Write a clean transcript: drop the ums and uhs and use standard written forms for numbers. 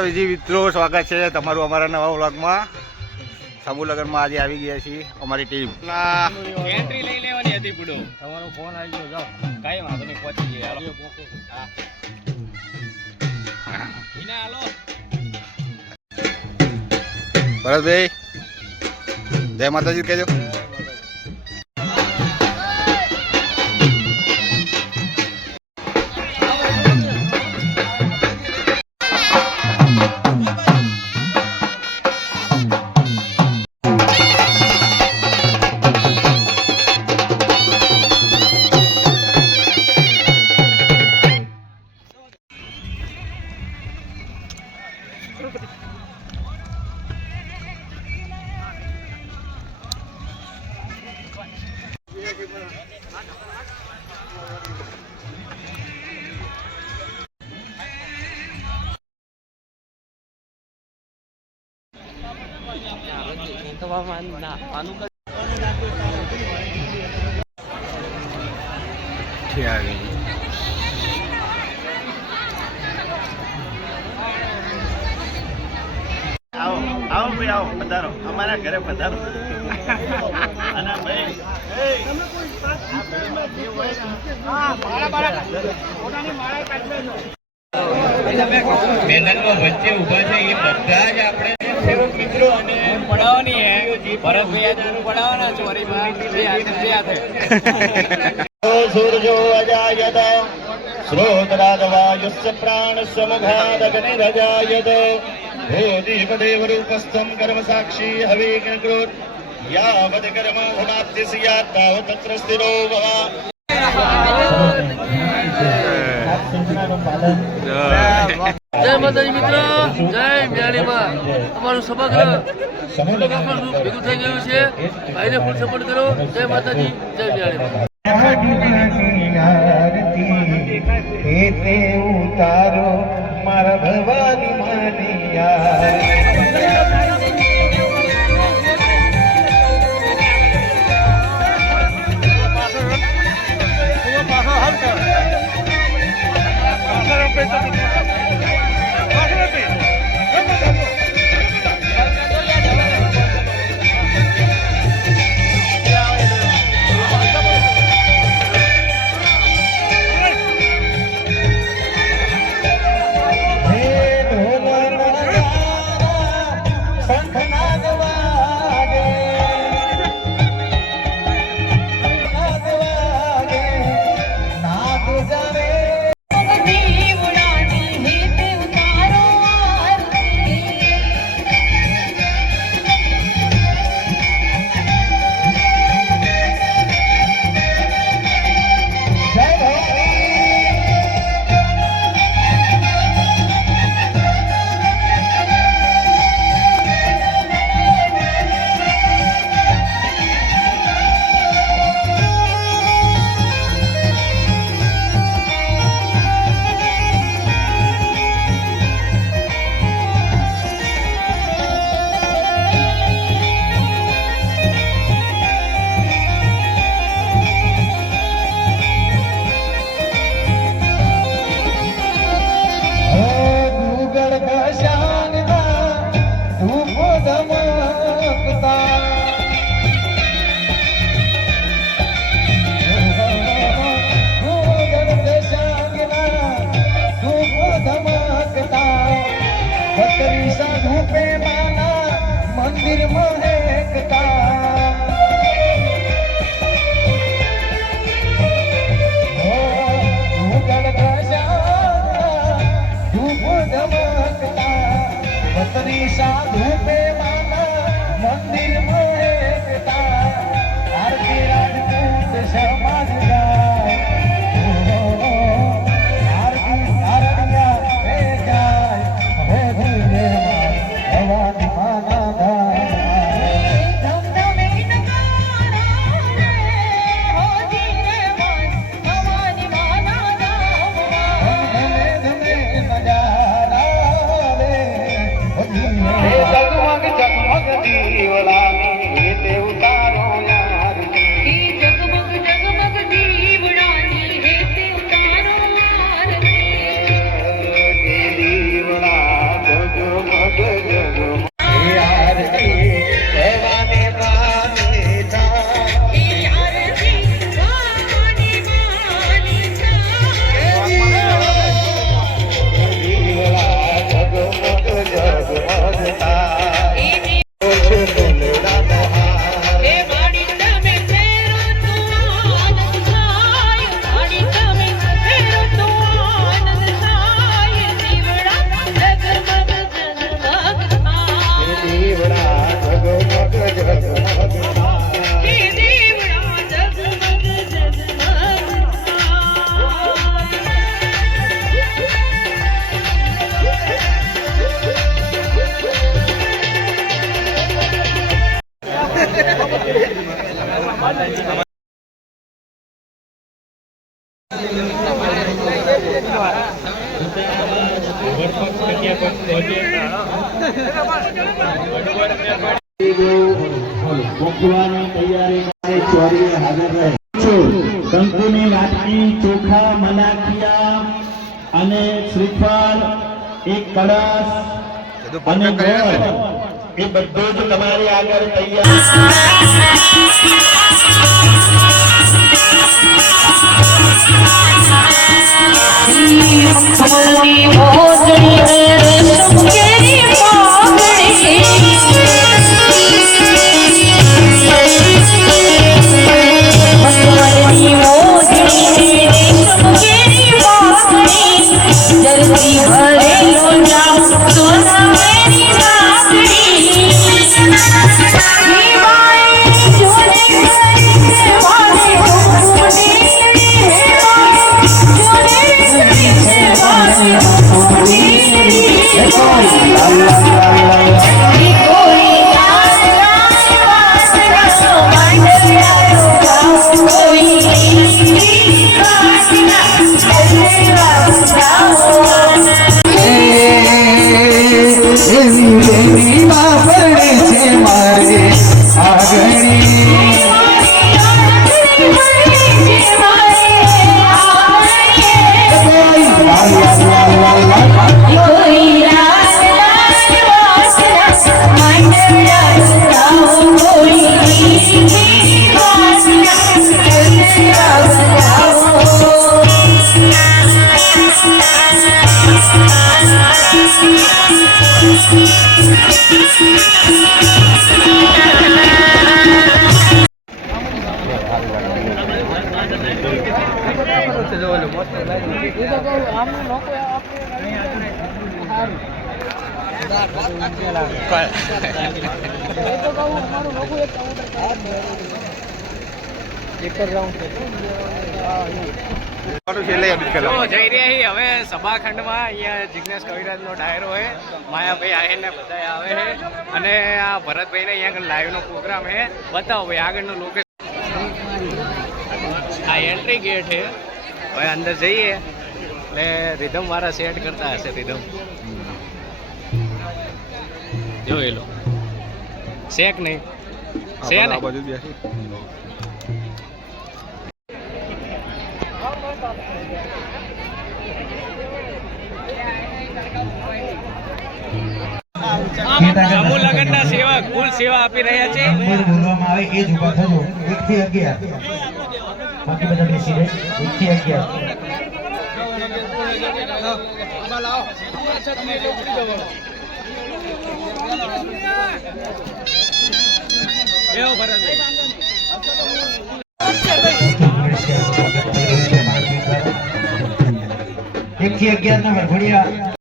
વિજી મિત્રો, સ્વાગત છે તમારું અમારા નવા વ્લોગમાં. સમૂહ લગ્નમાં આજે આવી ગયા છીએ અમારી ટીમ. એન્ટ્રી લઈ લેવાની હતી પૂડો. તમારો ફોન આવી ગયો, જાઓ. કાઈ વાંધો નહીં, પહોંચી જઈએ. હાલો. હા. વિના હાલો. ભરતભાઈ, જય માતાજી કહેજો. આવો ભાઈ, આવો, પધારો અમારા ઘરે, પધારો. અને ભાઈ મેદાનમાં વચ્ચે ઊભા છે એ બધા જ આપણે સેવક મિત્રો અને પડાવવાની હે. ભરતભાઈ આજે પડાવવાના ચોરીમાં બે હાથે સૂર્યો અજાયત શ્રોતરાગવાયુસ્ય પ્રાણસ્ય મુખાદગ્નિરજાયત ભૂતિપદેવરૂપસ્થં કર્મ સાક્ષી હવિગ્નકૃત યાવદ કર્મ સમાપ્તિ સ્યાत् તાવત તત્ર સ્થિરો ભવ. જય માતાજી મિત્રો, જય મ્યાલીમાં. અમારું સમગ્ર ભેગું થઈ ગયું છે. ભાઈને ફૂલ સપોર્ટ કરો. જય માતાજી, જય મ્યાલીમાં. ઉતારો મારા ભવાની માનિયા. જગમગ જગમગ મૂકવાની તૈયારી માટે ચોરીએ હાજર રહે. કંકુની વાટકી, ચોખા, મલાખિયા અને શ્રીફળ, એક કળશ અને ગોળ એ બધું જ તમારી આગળ તૈયાર. જઈ રહ્યા છીએ હવે સભાખંડમાં. અહીંયા જિજ્ઞેશ કવિરાજનો ડાયરો છે, માયાભાઈ આહીને બધા આવે છે અને આ ભરતભાઈને અહીંયા લાઈવનો પ્રોગ્રામ છે. બતાવો ભાઈ આગળનું લોકેશન. આ એન્ટ્રી ગેટ છે. હવે અંદર જઈએ એટલે રિધમ વાળા સેટ કરતા હશે. રિધમ જોઈ લો. શેક નહીં છે ને. સમૂહ લગ્નના સેવા કુલ સેવા આપી રહ્યા છે. બોલવામાં આવે એ જ ઉભા થજો. 1 થી 11 બાકી બધા બેસી રહે. 1 થી 11 1 થી 11 ના વરઘોડિયા